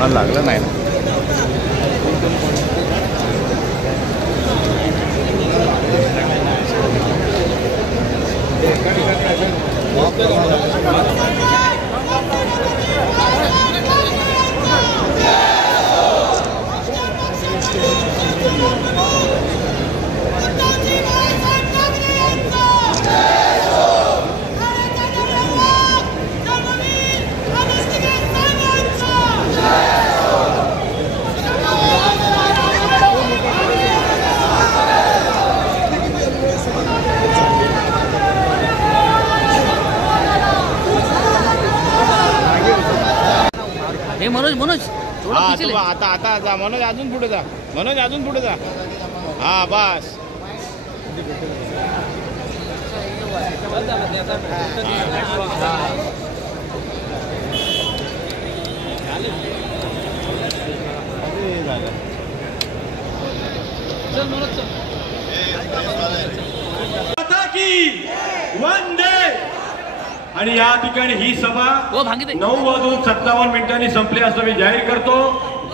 कोणाला लागलं नाही ना. मनोज मनोज आता आता जा मनोज, अजून पुढे जा मनोज, अजून पुढे जा. हा बस. वंदे. आणि या ठिकाणी ही सभा 9:57 संपली असं मी जाहीर करतो.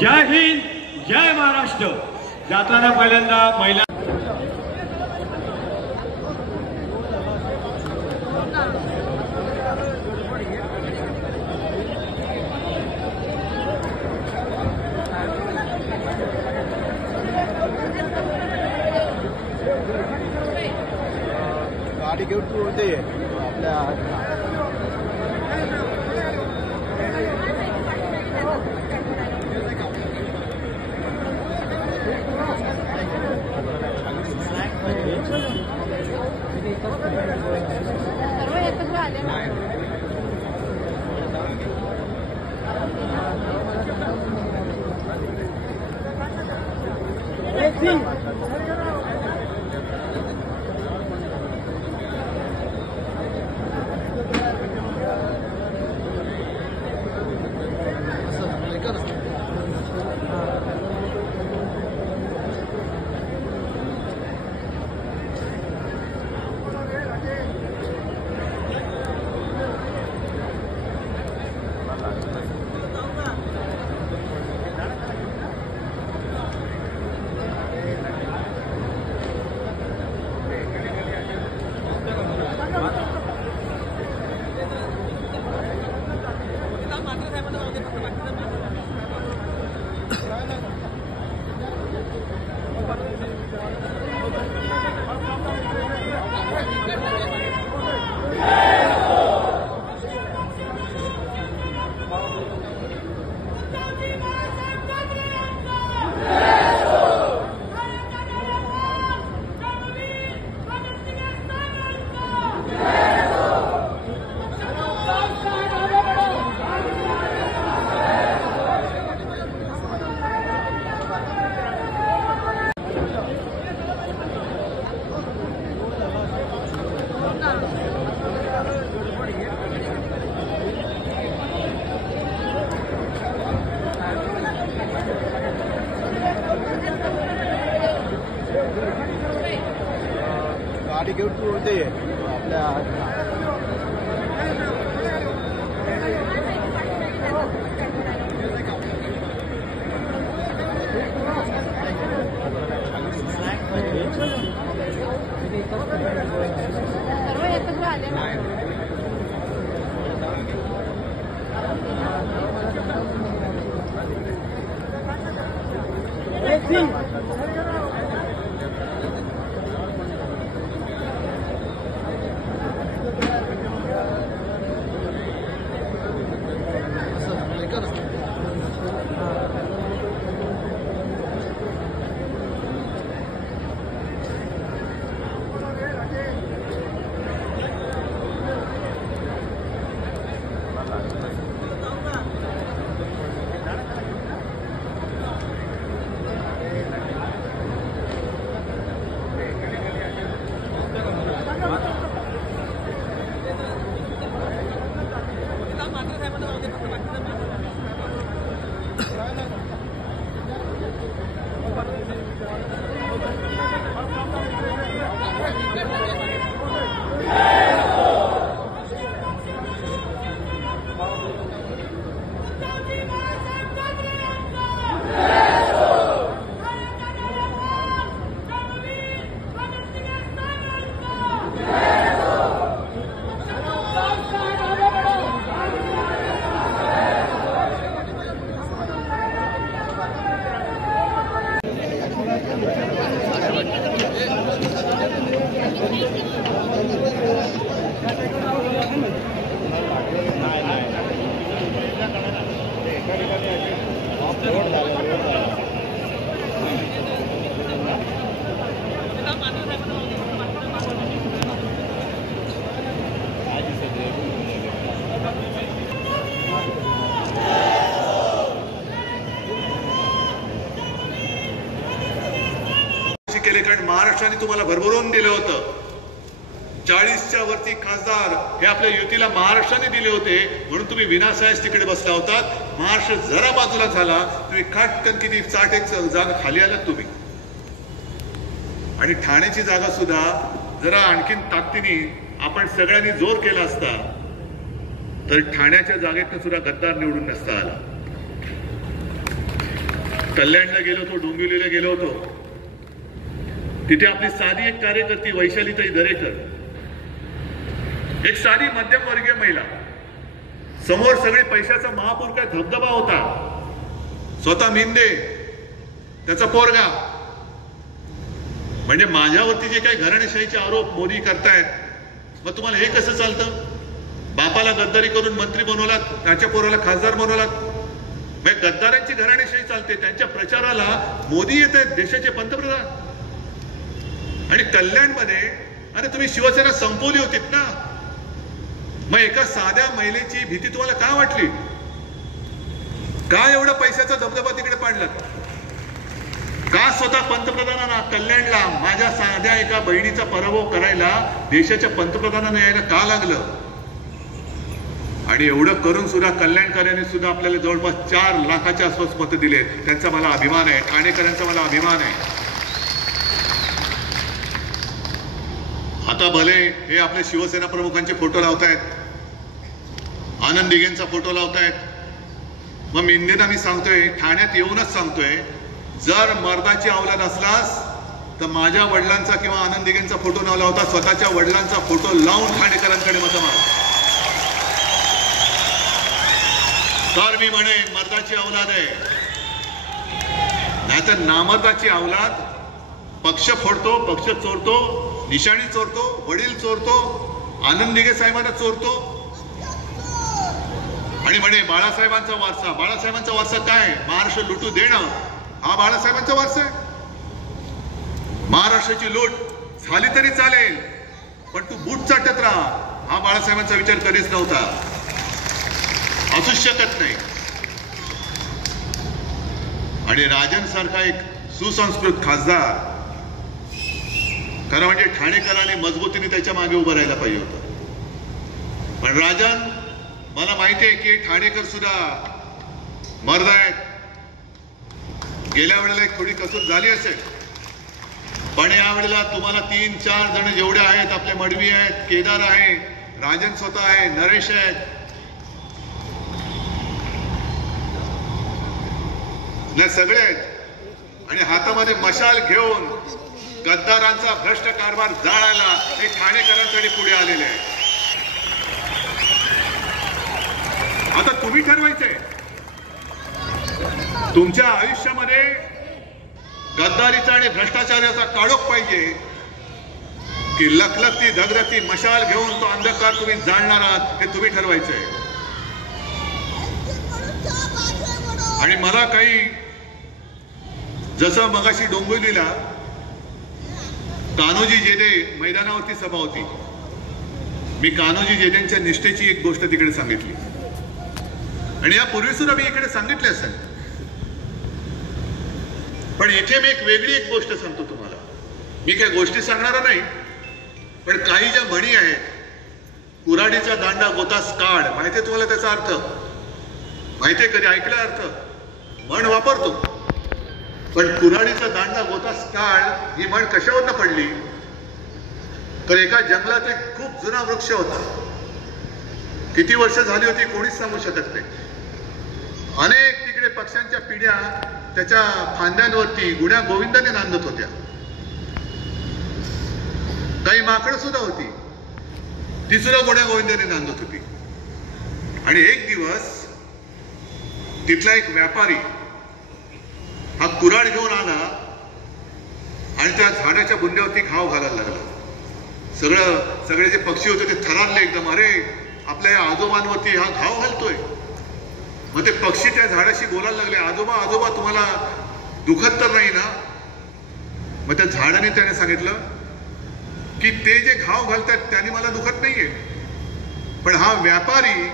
जय हिंद, जय महाराष्ट्र. जाताना पहिल्यांदा महिला गाडी घेऊन पुढे आपल्या गाडी घेऊन पुढे आपल्या केले, कारण महाराष्ट्राने तुम्हाला भरभरून दिलं होतं. 40च्या वरती खासदार हे आपल्या युतीला महाराष्ट्राने दिले होते, म्हणून तुम्ही विनासायास तिकडे बसला होतात. महाराष्ट्र जरा बाजूला झाला, तुम्ही खाटकन किती 60 जागा खाली आलात तुम्ही. आणि ठाण्याची जागा सुद्धा जरा आणखीन ताकदीने आपण सगळ्यांनी जोर केला असता तर ठाण्याच्या जागेतनं सुद्धा गद्दार निवडून नसता आला. कल्याणला गेलो होतो, डोंबिवलीला गेलो होतो, तिथे आपली साधी एक कार्यकर्ती वैशालीताई दरेकर, एक साधी मध्यमवर्गीय महिला, समोर सगळे पैशाचा महापूर काय धबधबा होता, स्वतः मिंदे त्याचा पोरगा, म्हणजे माझ्यावरती जे काही घराणेशाहीचे आरोप मोदी करतायत, मग तुम्हाला हे कसं चालतं? बापाला गद्दारी करून मंत्री बनवलात, त्याच्या पोराला खासदार बनवलात. मग गद्दारांची घराणेशाही चालते, त्यांच्या प्रचाराला मोदी येत आहेत, देशाचे पंतप्रधान. आणि कल्याणमध्ये अरे तुम्ही शिवसेना संपवली होतीत ना, मग एका साध्या महिलेची भीती तुम्हाला का वाटली? का एवढा पैशाचा धबधबा तिकडे पाडलात? का स्वतः पंतप्रधानांना कल्याणला माझ्या साध्या एका बहिणीचा पराभव करायला देशाच्या पंतप्रधानांना यायला का लागलं? आणि एवढं करून सुद्धा कल्याणकरांनी सुद्धा आपल्याला जवळपास 4 लाखाच्या आसपास मतं दिले. त्यांचा मला अभिमान आहे, ठाणेकरांचा मला अभिमान आहे. आता भले हे आपले शिवसेना प्रमुखांचे फोटो लावतायत, आनंद दिघेंचा फोटो लावतायत. मग मिंदेना मी सांगतोय, ठाण्यात येऊनच सांगतोय, जर मर्दाची अवलाद असलास तर माझ्या वडिलांचा किंवा आनंद दिघेंचा फोटो न लावता स्वतःच्या वडिलांचा फोटो लावून ठाणेकरांकडे मतं माग. तर मी म्हणे मर्दाची अवलाद आहे, नाहीतर नामर्दाची अवलाद पक्ष फोडतो, पक्ष चोरतो, निशाणी चोरतो, वडील चोरतो, आनंद दिघे साहेबांना चोरतो. आणि म्हणे बाळासाहेबांचा वारसा. बाळासाहेबांचा वारसा काय? महाराष्ट्र लुटू देणं, हा बाळासाहेबांचा वारसा आहे. महाराष्ट्राची लूट झाली तरी चालेल, पण तू बूट चाटत राहा, हा बाळासाहेबांचा विचार कधीच नव्हता, असूच शकत नाही. आणि राजन सारखा एक सुसंस्कृत खासदार, खरं म्हणजे ठाणेकरांनी मजबूतीने त्याच्या मागे उभं राहायला पाहिजे होतं. पण राजन, मला माहिती आहे की ठाणेकर सुद्धा मर्द आहेत. गेल्या वेळेला एक थोडी कसूर झाली असेल, पण यावेळेला तुम्हाला 3-4 जण जेवढे आहेत, आपले मडवी आहेत, केदार आहे, राजन स्वतः आहे, नरेश आहेत, नाही सगळे आहेत. आणि हातामध्ये मशाल घेऊन गद्दारांचा भ्रष्ट कारभार जाळायला हे ठाणेकरांसाठी पुढे आलेले आहे. आता तुम्ही ठरवायचंय तुमच्या आयुष्यामध्ये गद्दारीचा आणि भ्रष्टाचाराचा काळोख पाहिजे की लखलखती धगधगती मशाल घेऊन तो अंधकार तुम्ही जाळणार आहात, हे तुम्ही ठरवायचंय. आणि मला काही जसं मगाशी डोंबिवलीला कान्होजी जेदे मैदानावरती सभा होती, मी कान्होजी जेदेंच्या निष्ठेची एक गोष्ट तिकडे सांगितली आणि यापूर्वी सुद्धा मी इकडे सांगितले असेल. पण इथे मी एक वेगळी गोष्ट सांगतो तुम्हाला. मी काय गोष्टी सांगणार नाही, पण काही ज्या म्हणी आहेत, कुऱ्हाडीचा दांडा गोतास काढ, माहितीये तुम्हाला त्याचा अर्थ? माहितीये? कधी ऐकला अर्थ? म्हण वापरतो, पण कुऱ्हाडीचा दांडा गोतास काढ ही म्हण कशावरनं पडली? तर एका जंगलात एक खूप जुना वृक्ष होता. किती वर्ष झाली होती कोणीच सांगू शकत नाही. अनेक तिकडे पक्ष्यांच्या पिढ्या त्याच्या फांद्यांवरती गुण्या गोविंदाने नांदत होत्या. काही माकडं सुद्धा होती, ती सुद्धा गुण्या गोविंदाने नांदत होती. आणि एक दिवस तिथला एक व्यापारी हा कुऱ्हाड घेऊन आला आणि त्या झाडाच्या बुंद्यावरती घाव घालायला लागला. सगळे जे पक्षी होते ते थरारले एकदम, अरे आपल्या या आजोबांवरती हा घाव घालतोय. मग ते पक्षी त्या झाडाशी बोलायला लागले, आजोबा आजोबा तुम्हाला दुखत तर नाही ना? मग त्या झाडाने त्याने सांगितलं की ते जे घाव घालतात त्याने मला दुखत नाहीये, पण हा व्यापारी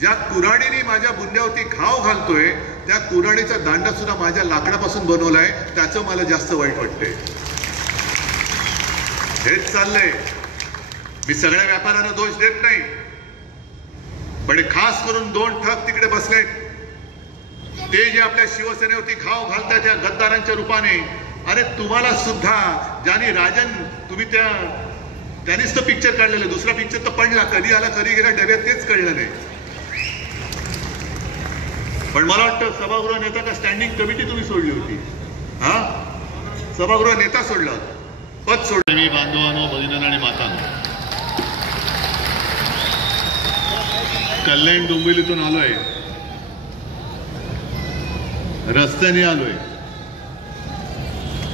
ज्या कुऱ्हाडीने माझ्या बुंद्यावरती घाव घालतोय त्या कुऱ्हाडीचा दांडा सुद्धा माझ्या लाकडापासून बनवलाय, त्याचं मला जास्त वाईट वाटतंय. हेच चाललंय. मी सगळ्या व्यापाऱ्यांना दोष देत नाही, पण खास करून 2 ठग तिकडे बसलेत, ते जे आपल्या शिवसेनेवरती घाव घालतात त्या गद्दारांच्या रूपाने. अरे तुम्हाला सुद्धा ज्याने राजन, तुम्ही त्यानेच तर पिक्चर काढलेलं, दुसरा पिक्चर तर पडला, कधी आला कधी गेला डब्यात तेच कळलं नाही. पण मला वाटतं सभागृह नेता का स्टँडिंग कमिटी तुम्ही सोडली होती? हा, सभागृह नेता सोडला होता, पद सोडलं. मी बांधवांनो, भगिनींनो आणि मातांनो, कल्याण डोंबिवलीतून आलोय, रस्त्याने आलोय,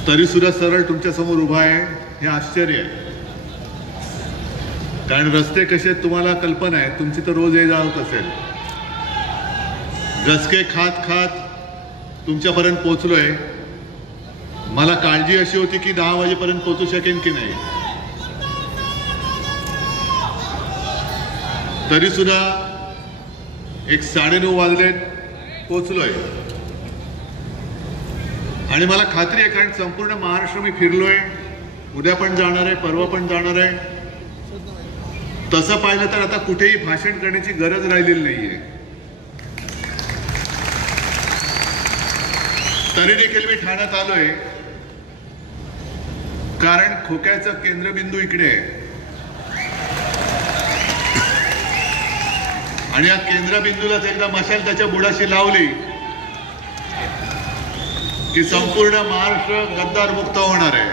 तरी सुद्धा सरळ तुमच्या समोर उभा आहे, हे आश्चर्य आहे. कारण रस्ते कसे आहेत तुम्हाला कल्पना आहे, तुमची तर रोज ये जात असेल. गचके खात खात तुमच्यापर्यंत पोहोचलोय. मला काळजी अशी होती की 10 वाजेपर्यंत पोहोचू शकेन की नाही, तरी सुद्धा 9:30 वाजलेत, पोहोचलोय. आणि मला खात्री आहे, कारण संपूर्ण महाराष्ट्र मी फिरलोय, उद्या पण जाणार आहे, परवा पण जाणार आहे. तसं पाहिलं तर आता कुठेही भाषण करण्याची गरज राहिलेली नाहीये. तरी देखील मी ठाण्यात आलोय, कारण खोक्याचा केंद्रबिंदू इकडे आहे. आणि या केंद्रबिंदूलाच एकदा मशाल त्याच्या बुडाशी लावली की संपूर्ण महाराष्ट्र गद्दार मुक्त होणार आहे.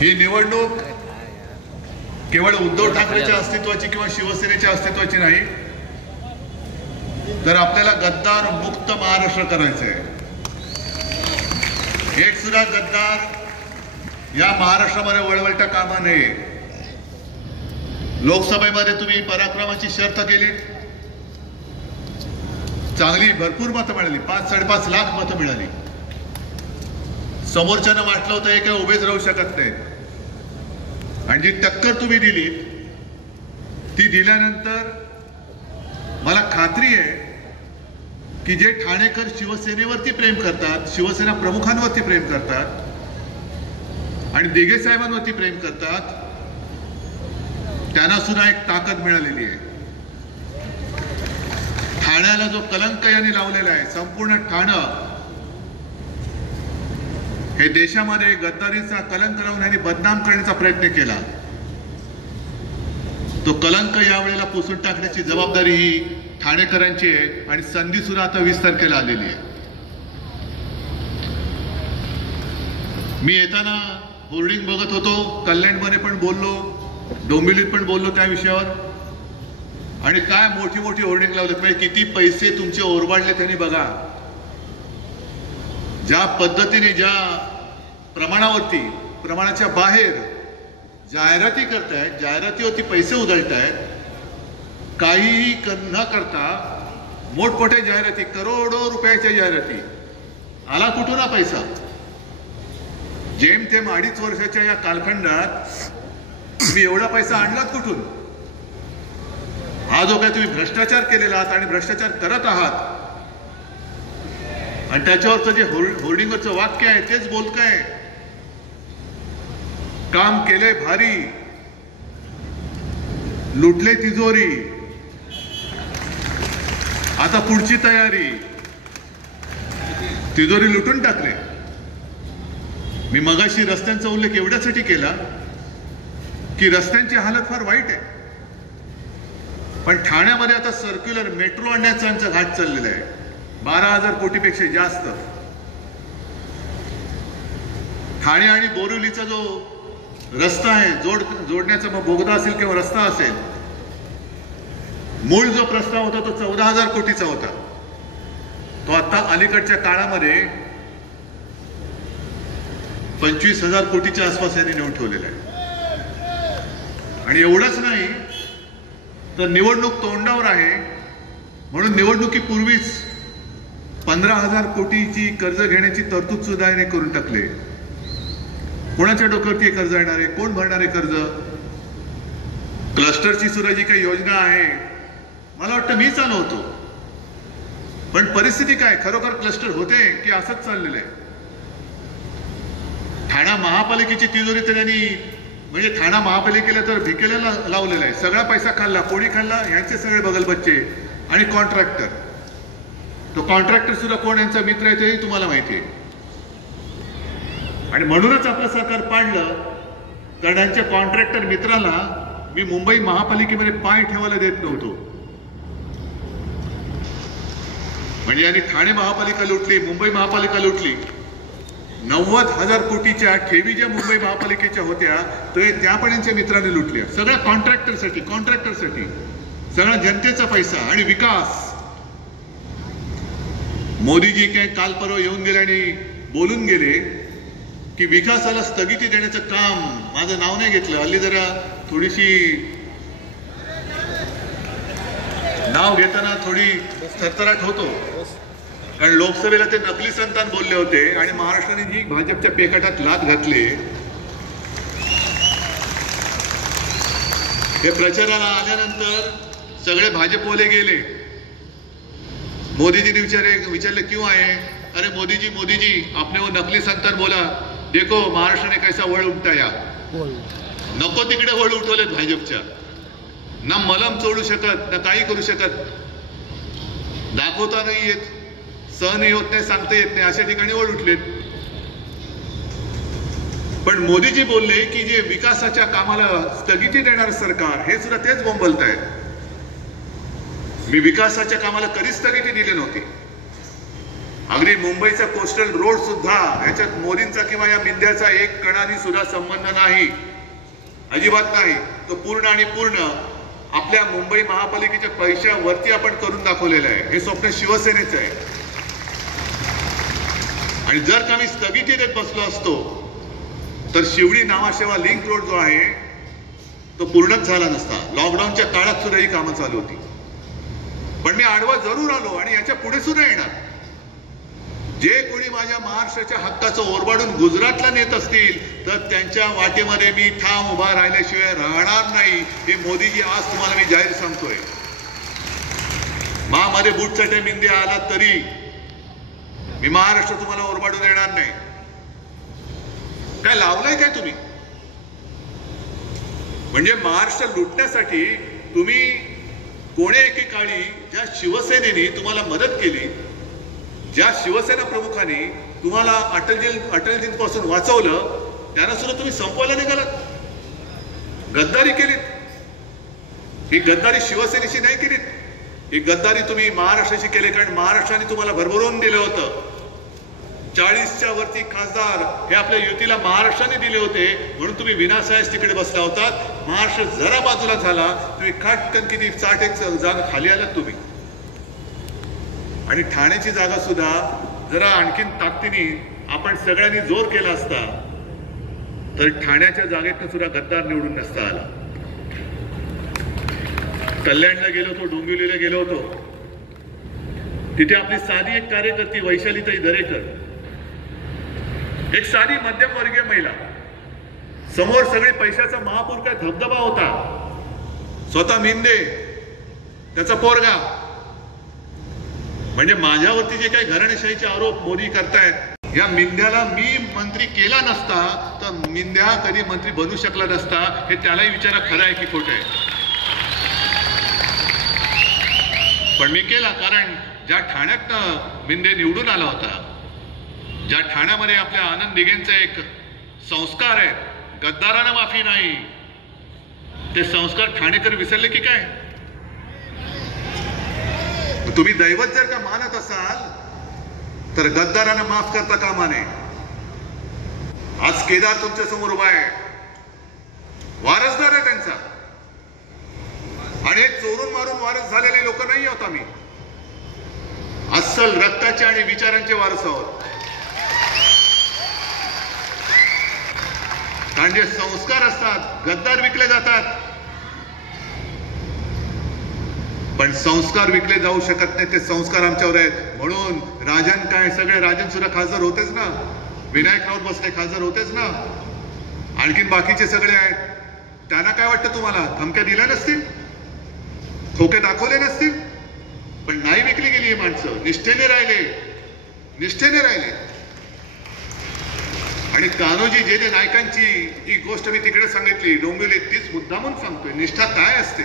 ही निवडणूक केवळ उद्धव ठाकरेच्या अस्तित्वाची किंवा शिवसेनेच्या अस्तित्वाची नाही, तर आपल्याला गद्दार मुक्त महाराष्ट्र करायचं आहे. एक सुद्धा गद्दार या महाराष्ट्रामध्ये वळवळता कामा नये. लोकसभेमध्ये तुम्ही पराक्रमाची शर्त केली, चांगली भरपूर मतं मिळाली, 5-5.5 लाख मतं मिळाली. समोरच्यानं वाटलं होतं हे काय उभेच राहू शकत नाहीत, आणि जी टक्कर तुम्ही दिली ती दिल्यानंतर मला खात्री आहे की जे ठाणेकर शिवसेनेवरती प्रेम करतात, शिवसेना प्रमुखांवरती प्रेम करतात आणि दिघे साहेबांवरती प्रेम करतात, त्यांना सुद्धा एक ताकद मिळालेली आहे. ठाण्याला जो कलंक यांनी लावलेला आहे, संपूर्ण ठाणं हे देशामध्ये गद्दारीचा कलंक लावून यांनी बदनाम करण्याचा प्रयत्न केला. तो कलंक यावेळेला पुसून टाकण्याची जबाबदारी ही ठाणेकरांची आहे. आणि संधी सुद्धा आता 20 तारखेला आलेली आहे. मी येताना होर्डिंग बघत होतो, कल्याणमध्ये पण बोललो, डोंबिवलीत पण बोललो त्या विषयावर. आणि काय मोठी मोठी होर्डिंग लावतात, म्हणजे किती पैसे तुमचे ओरबाडले त्यांनी बघा. ज्या पद्धतीने, ज्या प्रमाणावरती, प्रमाणाच्या बाहेर जाहिराती करतायत, जाहिरातीवरती पैसे उधळतायत, काहीही न करता मोठमोठ्या जाहिराती, करोडो रुपयाच्या जाहिराती. आला कुठून हा पैसा? जेमतेम 2.5 वर्षाच्या या कालखंडात तुम्ही एवढा पैसा आणलात कुठून? हा जो काय तुम्ही भ्रष्टाचार केलेला आहात आणि भ्रष्टाचार करत आहात, आणि त्याच्यावरचं जे होर्डिंगवरचं वाक्य आहे तेच बोलतंय, काम केले भारी, लुटले तिजोरी, आता पुढची तयारी. तिजोरी लुटून टाकले. मी मगाशी रस्त्यांचा उल्लेख एवढ्यासाठी केला की रस्त्यांची हालत फार वाईट आहे. पण ठाण्यामध्ये आता सर्क्युलर मेट्रो आणण्याचा आमचा घाट चाललेला आहे, 12,000 कोटीपेक्षा जास्त. ठाणे आणि बोरिवलीचा जो रस्ता आहे, जोडण्याचा मग बोगदा असेल किंवा रस्ता असेल, मूळ जो प्रस्ताव होता तो 14,000 कोटीचा होता. तो आता अलीकडच्या काळामध्ये 25,000 कोटीच्या आसपास यांनी नेऊन ठेवलेला आहे. आणि एवढंच नाही तर निवडणूक तोंडावर आहे म्हणून निवडणुकीपूर्वीच 15,000 कोटीची कर्ज घेण्याची तरतूद सुद्धा याने करून टाकले. कोणाच्या डोक्यावरती कर्ज येणार आहे? कोण भरणार आहे कर्ज? क्लस्टरची सुद्धा जी काही योजना आहे, मला वाटतं मी चालवतो, पण परिस्थिती काय, खरोखर क्लस्टर होते की असंच चाललेलं आहे? ठाणा महापालिकेची तिजोरी तर त्यांनी म्हणजे ठाणा महापालिकेला तर भिकेला लावलेला आहे. सगळा पैसा खाल्ला. कोणी खाल्ला? यांचे सगळे बगलबच्चे आणि कॉन्ट्रॅक्टर. तो कॉन्ट्रॅक्टर सुद्धा कोण यांचा मित्र आहे तेही तुम्हाला माहिती आहे. आणि म्हणूनच आपलं सरकार पाडलं, कारण यांच्या कॉन्ट्रॅक्टर मित्राला मी मुंबई महापालिकेमध्ये पाय ठेवायला देत नव्हतो. म्हणजे यांनी ठाणे महापालिका लुटली, मुंबई महापालिका लुटली. 90,000 कोटीच्या ठेवी ज्या मुंबई महापालिकेच्या होत्या त्या पण यांच्या मित्रांनी लुटल्या. सगळ्या कॉन्ट्रॅक्टरसाठी सगळा जनतेचा पैसा आणि विकास. मोदीजी काय काल परवा येऊन गेले आणि बोलून गेले की विकासाला स्थगिती देण्याचं काम. माझं नाव नाही घेतलं, हल्ली जरा थोडीशी नाव घेताना थोडी थरथराट होतो, कारण लोकसभेला ते नकली संतान बोलले होते आणि महाराष्ट्राने जी भाजपच्या पेकाटात लाथ घातली. हे प्रचाराला आल्यानंतर सगळे भाजपवाले गेले. मोदीजीने विचारले क्यों आए? अरे मोदीजी आपने वो नकली संतान बोला, देखो महाराष्ट्र ने कैसा वळ उठताया. नको तिकडे वळ उठवलेत भाजपच्या. ना मलम चोळू शकत, ना काही करू शकत, दाखवता नाही येत, सहनही होत नाही, सांगता येत नाही, अशा ठिकाणी वळ उठलेत. पण मोदीजी बोलले की जे विकासाच्या कामाला स्थगिती देणार सरकार, हे सुद्धा तेच बोंबलतायत. मी विकासाच्या कामाला कधीच स्थगिती दिली नव्हती. अगदी मुंबईचा कोस्टल रोड सुद्धा याच्यात मोदींचा किंवा या मिंद्याचा एक कणाने सुद्धा संबंध नाही, अजिबात नाही. तो पूर्ण आणि पूर्ण आपल्या मुंबई महापालिकेच्या पैशावरती आपण करून दाखवलेलं आहे. हे स्वप्न शिवसेनेचं आहे. आणि जर का मी स्थगिती देत बसलो असतो तर शिवडी नावाशेवा लिंक रोड जो आहे तो पूर्णच झाला नसता. लॉकडाऊनच्या काळात सुद्धा ही कामं चालू होती. पण मी आडवा जरूर आलो आणि याच्या पुढे सुद्धा येणार. जे कोणी माझ्या महाराष्ट्राच्या हक्काचं ओरबाडून गुजरातला नेत असतील तर त्यांच्या वाटेमध्ये मी ठाम उभा राहिल्याशिवाय राहणार नाही. हे मोदीजी आज तुम्हाला मी जाहीर सांगतोय. मध्ये बूटचटे मिंदे आला तरी मी महाराष्ट्र तुम्हाला ओरबाडून येणार नाही. काय लावलंय काय तुम्ही? म्हणजे महाराष्ट्र लुटण्यासाठी तुम्ही कोणे एकेकाळी ज्या शिवसेनेने तुम्हाला मदत केली, ज्या शिवसेना प्रमुखांनी तुम्हाला अटलजींपासून वाचवलं, त्यांना सुद्धा तुम्ही संपवायला निघालात, गद्दारी केलीत. ही गद्दारी शिवसेनेशी नाही केलीत, ही गद्दारी तुम्ही महाराष्ट्राशी केली. कारण महाराष्ट्राने तुम्हाला भरभरून दिलं होतं. 40च्या वरती खासदार हे आपल्या युतीला महाराष्ट्राने दिले होते, म्हणून तुम्ही विनासायास तिकडे बसला होतात. महाराष्ट्र जरा बाजूला झाला, तुम्ही खाटकन किती 60 जागा खाली आलात तुम्ही. आणि ठाण्याची जागा सुद्धा जरा आणखीन ताकदीने आपण सगळ्यांनी जोर केला असता तर ठाण्याच्या जागेतनं सुद्धा गद्दार निवडून नसता आला. कल्याणला गेलो होतो, डोंबिवलीला गेलो होतो, तिथे आपली साधी एक कार्यकर्ती वैशालीताई दरेकर, एक साधी मध्यमवर्गीय महिला, समोर सगळे पैशाचा महापूर काय धबधबा होता, स्वतः मिंदे त्याचा पोरगा. म्हणजे माझ्यावरती जे काही घराणेशाहीचे आरोप मोदी करतायत, या मिंद्याला मी मंत्री केला नसता तर मिंद्या कधी मंत्री बनू शकला नसता. हे त्यालाही विचारा खरं आहे की खोटं आहे. पण मी केला, कारण ज्या ठाण्यातनं मिंदे निवडून आला होता, ज्या ठाण्यामध्ये आपल्या आनंद दिघेंचा एक संस्कार आहे, गद्दारांना माफी नाही, ते संस्कार ठाणेकर विसरले की काय? तुम्ही दैवत जर का मानत असाल तर गद्दारांना माफ करता कामा नये. आज केदार तुमच्या समोर उभा आहे, वारसदार आहे त्यांचा. आणि चोरून मारून वारस झालेले लोक नाही आहोत आम्ही. अस्सल रक्ताचे आणि विचारांचे वारस आहोत. कारण जे संस्कार असतात गद्दार विकले जातात, पण संस्कार विकले जाऊ शकत नाही. ते संस्कार आमच्यावर आहेत. म्हणून राजन काय, सगळे राजन सुद्धा खासदार होतेच ना, विनायक राऊत बसले खासदार होतेच ना, आणखीन बाकीचे सगळे आहेत. त्यांना काय वाटतं तुम्हाला? धमक्या दिल्या नसतील, खोके दाखवले नसतील, पण नाही विकली गेली ही माणसं. निष्ठेने राहिले. आणि कान्होजी जेजे नायकांची ही गोष्ट मी तिकडे सांगितली, डोंबिवलीत, तीच मुद्दामून सांगतोय. निष्ठा काय असते?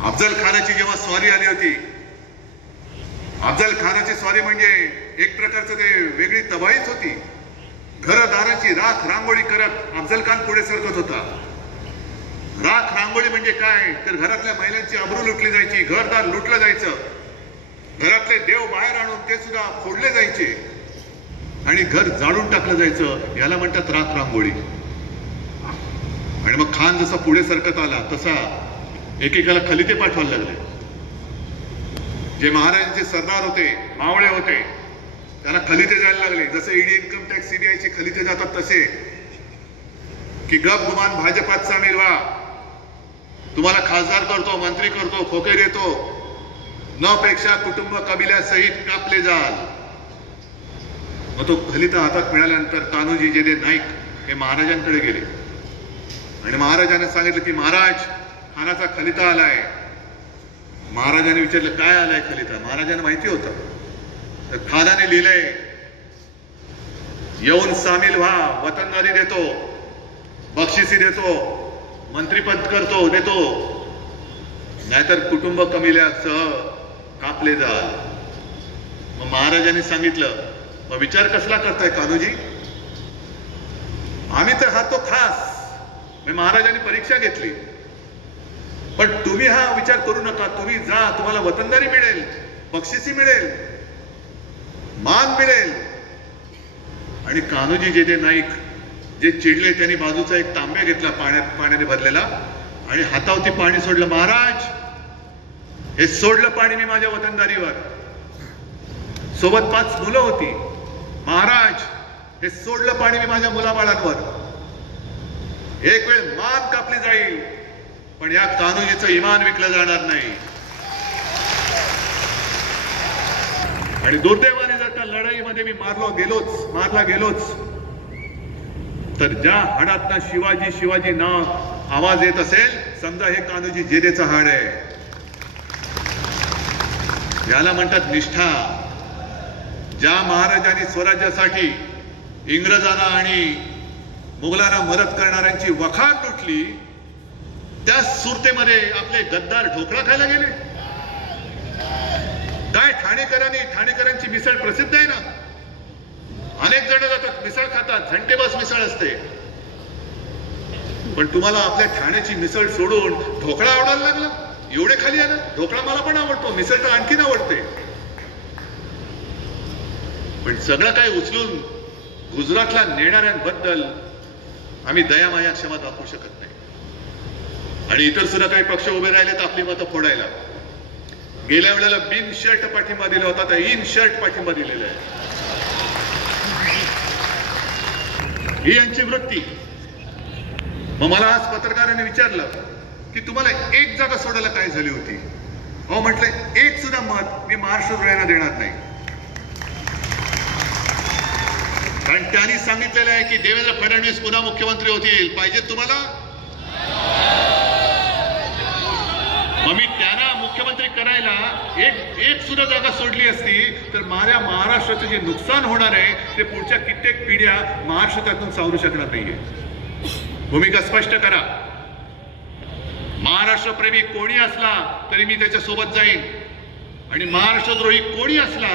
अफजल खानाची जेव्हा स्वारी आली होती, अफजल खानाची स्वारी म्हणजे एक प्रकारचं ते वेगळी तबाहीच होती. घरदाराची राख रांगोळी करत अफजल खान पुढे सरकत होता. राख रांगोळी म्हणजे काय तर घरातल्या महिलांची अब्रू लुटली जायची, घरदार लुटलं जायचं, घरातले देव बाहेर आणून ते सुद्धा फोडले जायचे आणि घर जाळून टाकलं जायचं. याला म्हणतात राख रांगोळी. आणि मग खान जसा पुढे सरकत आला तसा एकेकाला खलिते पाठवायला लागले. जे महाराजांचे सरदार होते, मावळे होते, त्यांना खलिते जायला लागले. जसे ईडी, इन्कम टॅक्स, सीबीआयचे खलिते जातात तसे, की गप गुमान भाजपात सामील व्हा, तुम्हाला खासदार करतो, मंत्री करतो, खोके देतो, न पेक्षा कुटुंब कबिल्यासहित कापले जाल. मग तो खलिता हातात मिळाल्यानंतर कान्होजी जेजे नाईक हे महाराजांकडे गेले आणि महाराजांना सांगितलं की महाराज, खानाचा खलिता आलाय. महाराजांनी विचारलं काय आलाय खलिता? महाराजांना माहिती होतं. तर खानाने लिहिलंय, येऊन सामील व्हा, वतनदारी देतो, बक्षिसी देतो, मंत्रीपद करतो देतो, नाहीतर कुटुंब कबिल्यासह कापले जाल. मग महाराजांनी सांगितलं, मग विचार कसला करताय कान्होजी? आम्ही तर हातो खास. महाराजांनी परीक्षा घेतली, पण तुम्ही हा विचार करू नका. तुम्ही जा, तुम्हाला वतनदारी मिळेल, बक्षिसी मिळेल, मान मिळेल. आणि कान्होजी जेजे नाईक जे चिडले त्यांनी बाजूचा एक तांब्या घेतला पाण्याने भरलेला आणि हातावरती पाणी सोडलं. महाराज, हे सोडलं पाणी मी माझ्या वतनदारीवर. सोबत 5 मुलं होती. महाराज, हे सोडलं पाणी मी माझ्या मुलाबाळांवर. एक वेळ मान कापली जाईल, पण या कान्होजीचं इमान विकलं जाणार नाही. आणि दुर्दैवाने जर का लढाईमध्ये मी मारला गेलोच तर ज्या हाडातनं शिवाजी शिवाजी नाव आवाज येत असेल, समजा हे कान्होजी जेजेचं हाड आहे. याला म्हणतात निष्ठा. ज्या महाराजांनी स्वराज्यासाठी इंग्रजांना आणि मुघलांना मदत करणाऱ्यांची वखार लुटली, त्या सुरतेमध्ये आपले गद्दार ढोकळा खायला गेले. काय ठाणेकरांची मिसळ प्रसिद्ध आहे ना. अनेक जण जातात, मिसळ खातात, झंटेबस मिसळ असते. पण तुम्हाला आपल्या ठाण्याची मिसळ सोडून ढोकळा आवडायला लागला? एवढे खाली आला? ढोकळा मला पण आवडतो, मिसळ तर आणखीन आवडते. पण सगळं काय उचलून गुजरातला नेणाऱ्यांबद्दल आम्ही दयामाया क्षमा दाखवू शकत नाही. आणि इतर सुद्धा काही पक्ष उभे राहिलेत आपली मतं फोडायला. गेल्या वेळेला बिन शर्ट पाठिंबा दिला होता, तर इन शर्ट पाठिंबा दिलेला आहे. ही यांची वृत्ती. मग मला आज पत्रकारांनी विचारलं की तुम्हाला एक जागा सोडायला काय झाली होती? अहो म्हटलं, एक सुद्धा मत मी महाराष्ट्रात देणार नाही. कारण त्यांनी सांगितलेलं आहे की देवेंद्र फडणवीस पुन्हा मुख्यमंत्री होतील. पाहिजे तुम्हाला? मग मी त्यांना मुख्यमंत्री करायला एक सुद्धा जागा सोडली असती तर माझ्या महाराष्ट्राचं जे नुकसान होणार आहे ते पुढच्या कित्येक पिढ्या महाराष्ट्रातून सावरू शकणार नाहीये. भूमिका स्पष्ट करा. महाराष्ट्रप्रेमी कोणी असला तरी मी त्याच्या सोबत जाईन, आणि महाराष्ट्रद्रोही कोणी असला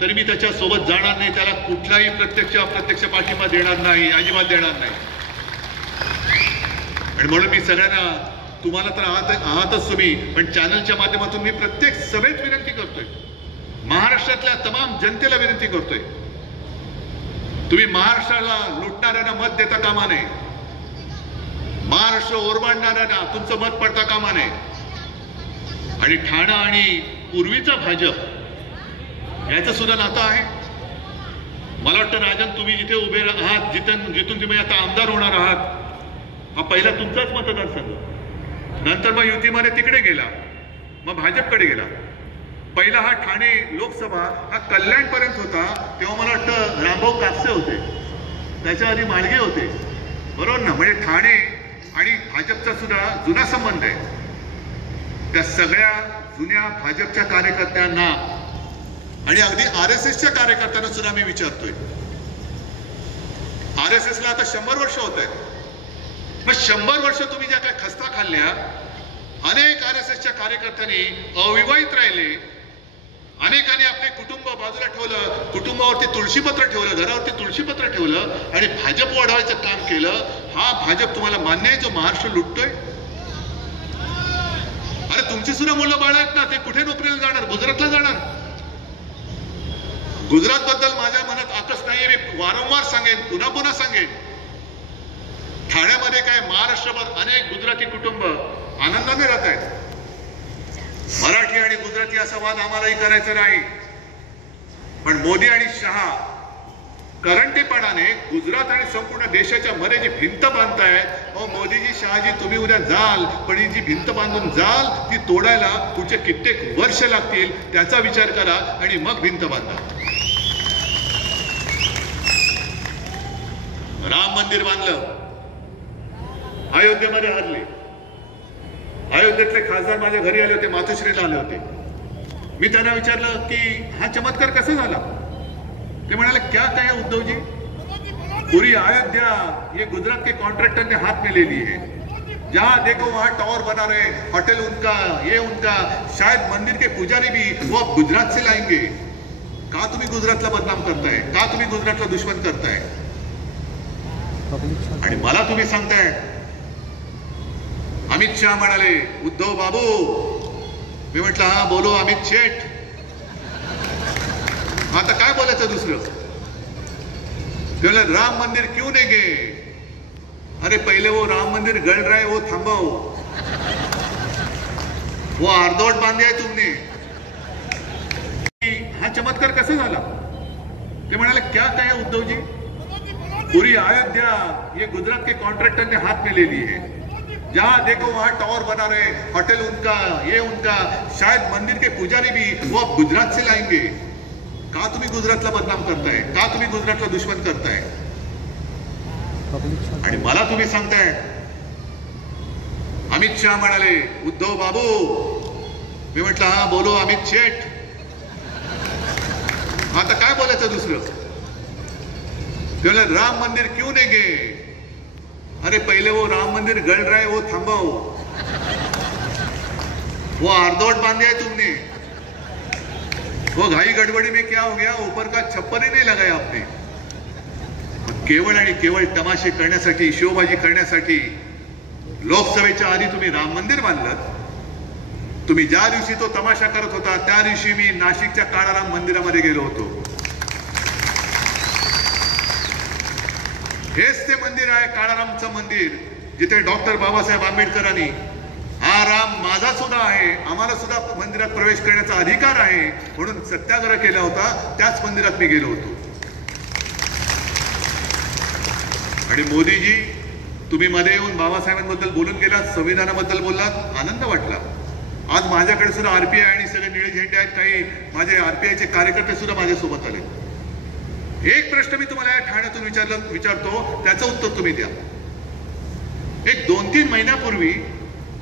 तरी मी त्याच्या सोबत जाणार नाही. त्याला कुठलाही प्रत्यक्ष अप्रत्यक्ष पाठिंबा देणार नाही, अजिबात देणार नाही. आणि म्हणून मी सगळ्यांना, तुम्हाला तर आहातच तुम्ही, पण चॅनलच्या माध्यमातून मी प्रत्येक सभेत विनंती करतोय, महाराष्ट्रातल्या तमाम जनतेला विनंती करतोय, तुम्ही महाराष्ट्राला लुटणाऱ्यांना मत देता कामा नये, महाराष्ट्र ओरबाडणाऱ्यांना तुमचं मत पडता कामा नये. आणि ठाणा आणि पूर्वीचा भाजप याचं सुद्धा नातं आहे. मला वाटतं राजन, तुम्ही जिथे उभे आहात, जिथून तुम्ही आता आमदार होणार आहात, हा पहिला तुमचाच मतदारसंघ. नंतर मग युतीमध्ये तिकडे गेला, मग भाजपकडे गेला. पहिला हा ठाणे लोकसभा हा कल्याणपर्यंत होता, तेव्हा मला वाटतं रामभाऊ कापसे होते, त्याच्या आधी माळगे होते, बरोबर ना? म्हणजे ठाणे आणि भाजपचा सुद्धा जुना संबंध आहे. त्या सगळ्या जुन्या भाजपच्या कार्यकर्त्यांना आणि अगदी RSSच्या कार्यकर्त्यांना सुद्धा मी विचारतोय, RSS ला आता 100 वर्ष होत आहेत. मग 100 वर्ष तुम्ही ज्या काही खस्ता खाल्ल्या, अनेक RSSच्या कार्यकर्त्यांनी अविवाहित राहिले, अनेकांनी आपले कुटुंब बाजूला ठेवलं, कुटुंबावरती तुळशीपत्र ठेवलं, घरावरती तुळशीपत्र ठेवलं आणि भाजप वाढवायचं काम केलं. हा भाजप तुम्हाला मान्य आहे जो महाराष्ट्र लुटतोय? अरे तुमची सुद्धा मुलं बाळ आहेत ना, ते कुठे नोकरीला जाणार? गुजरातला जाणार. गुजरात बद्दल माझ्या मनात आकस नाहीये. मी वारंवार सांगेन, पुन्हा पुन्हा सांगेन, ठाण्यामध्ये काय महाराष्ट्रभर अनेक गुजराती कुटुंब आनंदाने राहत आहेत. मराठी आणि गुजराती असा वाद आम्हालाही करायचा नाही, पण मोदी आणि शहा करंटेपणाने गुजरात आणि संपूर्ण देशाच्या मध्ये जी भिंत बांधतायत. अहो मोदीजी, शहाजी, तुम्ही उद्या जाल, पण ही जी भिंत बांधून जाल ती तोडायला पुढचे कित्येक वर्ष लागतील. त्याचा विचार करा आणि मग भिंत बांधा. राम मंदिर बांधलं, अयोध्येमध्ये हरले. अयोध्येतले खासदार माझ्या घरी आले होते, मातोश्रीला आले होते. मी त्यांना विचारलं की हा चमत्कार कसा झाला? ते म्हणाले, क्या कहे उद्धव जी, पूरी अयोध्या ये गुजरात के कॉन्ट्रैक्टर ने हाथ में ले ली है. जहां देखो वहां टावर बना रहे, होटल उनका, ये उनका. शायद मंदिर के पुजारी भी वो अब गुजरात से लाएंगे. का तुम्ही गुजरातला बदनाम करताय? का तुम्ही गुजरातला दुश्मन करताय? आणि मला तुम्ही सांगताय, अमित शहा म्हणाले, उद्धव बाबू. मी म्हटलं, हा बोलो अमित शेठ. आता काय बोलायचं दुसरं? ते बोले, राम मंदिर क्यों नहीं गए? अरे पहले वो राम मंदिर गल रहा है, वो थांबाओ. वो अर्धवट बांधे आहे तुमने. हा चमत्कार कसा झाला? ते म्हणाले, क्या कहे उद्धव जी, पूरी अयोध्या ये गुजरात के कॉन्ट्रैक्टर ने हाथ में ले ली है. जहां देखो वहां टावर बना रहे, होटल उनका, ये उनका. शायद मंदिर के पुजारी भी वो अब गुजरात से लाएंगे. का तुम्ही गुजरातला बदनाम करताय? का तुम्ही गुजरातला दुश्मन करताय? आणि मला तुम्ही सांगताय, अमित शहा म्हणाले, उद्धव बाबू. मी म्हटलं, हा बोलो अमित शेठ. आता काय बोलायचं दुसरं? ते बोले, राम मंदिर क्यों नहीं गए? अरे पहले वो राम मंदिर गल रहा है, वो थांबाओ. वो अर्धवट बांधे है तुमने. वो घाई गड़बड़ी में क्या हो गया, ऊपर का छप्पर ही नहीं लगाया आपने. केवळ आणि केवळ तमाशे करण्यासाठी, शोबाजी करण्यासाठी लोकसभेच्या आधी तुम्ही राम मंदिर बांधलं. तुम्ही ज्या दिवशी तो तमाशा करत होता त्या दिवशी मी नाशिकच्या काळाराम मंदिरामध्ये गेलो होतो. हेच ते मंदिर आहे, काळारामचं मंदिर, जिथे डॉक्टर बाबासाहेब आंबेडकरांनी हा राम माझा सुद्धा आहे, आम्हाला सुद्धा मंदिरात प्रवेश करण्याचा अधिकार आहे म्हणून सत्याग्रह केला होता. त्याच मंदिरात मी गेलो होतो. आणि मोदीजी, तुम्ही मध्ये येऊन बाबासाहेबांबद्दल बोलून गेलात, संविधानाबद्दल बोललात, आनंद वाटला. आज माझ्याकडे सुद्धा RPI आणि सगळे निळे झेंडे आहेत. काही माझे RPIचे कार्यकर्ते सुद्धा माझ्यासोबत आले. एक प्रश्न मी तुम्हाला या ठाण्यातून विचारतो, त्याचं उत्तर तुम्ही द्या. एक 2-3 महिन्यापूर्वी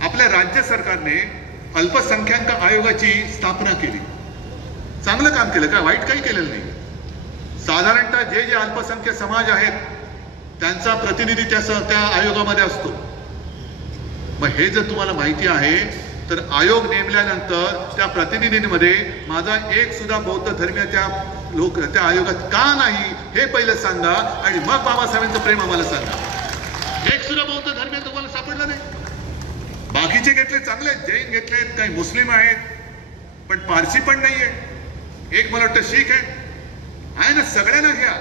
आपल्या राज्य सरकारने अल्पसंख्याक आयोगाची स्थापना केली. चांगलं काम केलं, काय वाईट काही केलेलं नाही. साधारणतः जे जे अल्पसंख्याक समाज आहेत त्यांचा प्रतिनिधी त्या आयोगामध्ये असतो. मग हे जर तुम्हाला माहिती आहे तर आयोग नेमल्यानंतर त्या प्रतिनिधींमध्ये माझा एक सुद्धा बौद्ध धर्मीय त्या आयोगात का नाही हे पहिलं सांगा आणि मग बाबासाहेबांचं प्रेम आम्हाला सांगा. एक सुद्धा बौद्ध धर्मीय तुम्हाला सापडला नाही. बाकीचे घेतले चांगले, जैन घेतलेत, काही मुस्लिम आहेत, पण पारसी पण नाहीये. एक मला वाटतं शीख आहे ना. सगळ्यांना घ्या,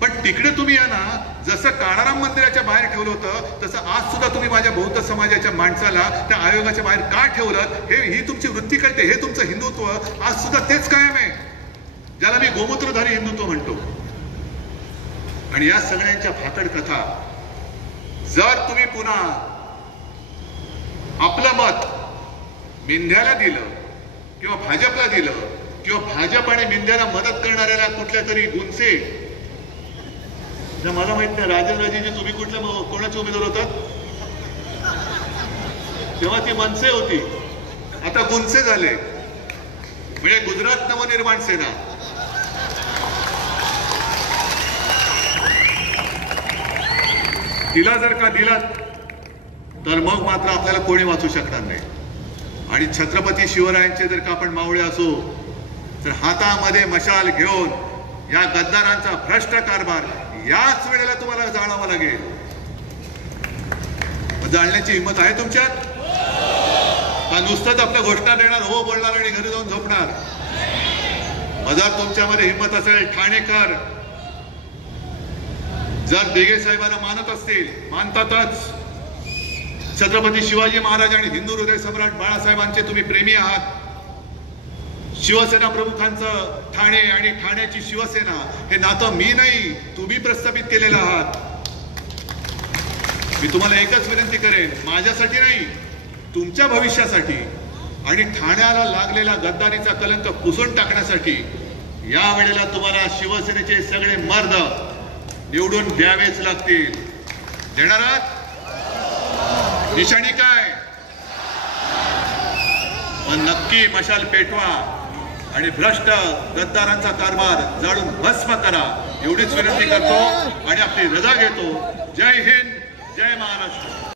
पण तिकडे तुम्ही या ना. जसं काळाराम मंदिराच्या बाहेर ठेवलं होतं तसं आज सुद्धा तुम्ही माझ्या बौद्ध समाजाच्या माणसाला त्या आयोगाच्या बाहेर का ठेवलं? ही तुमची वृत्ती कळते. हे तुमचं हिंदुत्व आज सुद्धा तेच कायम आहे, ज्याला मी गोमूत्रधारी हिंदुत्व म्हणतो. आणि या सगळ्यांच्या फाकड कथा जर तुम्ही पुन्हा आपलं मत मिंध्याला दिलं किंवा भाजपला दिलं किंवा भाजप आणि मिंध्याला मदत करणाऱ्याला कुठल्या तरी गुंसे, मला माहित नाही राजेंद्रजीजी तुम्ही कुठल्या कोणाचे उमेदवार होतात तेव्हा ती मनसे होती, आता गुंसे झाले. म्हणजे गुजरात नवनिर्माण सेना. तिला जर का दिलात तर मग मात्र आपल्याला कोणी वाचू शकणार नाही. आणि छत्रपती शिवरायांचे जर का आपण मावळे असू तर हातामध्ये मशाल घेऊन या गद्दारांचा भ्रष्ट कारभार याच वेळेला तुम्हाला जाळावं लागेल. जाळण्याची हिंमत आहे तुमच्यात का नुसतंच आपल्या घोषणा देणार, हो बोलणार आणि घरी जाऊन झोपणार? जर तुमच्यामध्ये हिंमत असेल ठाणेकर जर दिघे साहेबांना मानत असतील, मानतातच, छत्रपती शिवाजी महाराज आणि हिंदू हृदय सम्राट बाळासाहेबांचे तुम्ही प्रेमी आहात, शिवसेना प्रमुखांचं ठाणे आणि ठाण्याची शिवसेना हे नातं मी नाही तुम्ही प्रस्थापित केलेलं आहात. मी तुम्हाला एकच विनंती करेन, माझ्यासाठी नाही तुमच्या भविष्यासाठी आणि ठाण्याला लागलेला गद्दारीचा कलंक पुसून टाकण्यासाठी या वेळेला तुम्हाला शिवसेनेचे सगळे मर्द निवडून द्यावेच लागतील. देणार आहात? निशाणी काय? पण नक्की मशाल पेटवा आणि भ्रष्ट गद्दारांचा कारभार जाळून भस्म करा एवढीच विनंती करतो आणि आपली रजा घेतो. जय हिंद, जय महाराष्ट्र.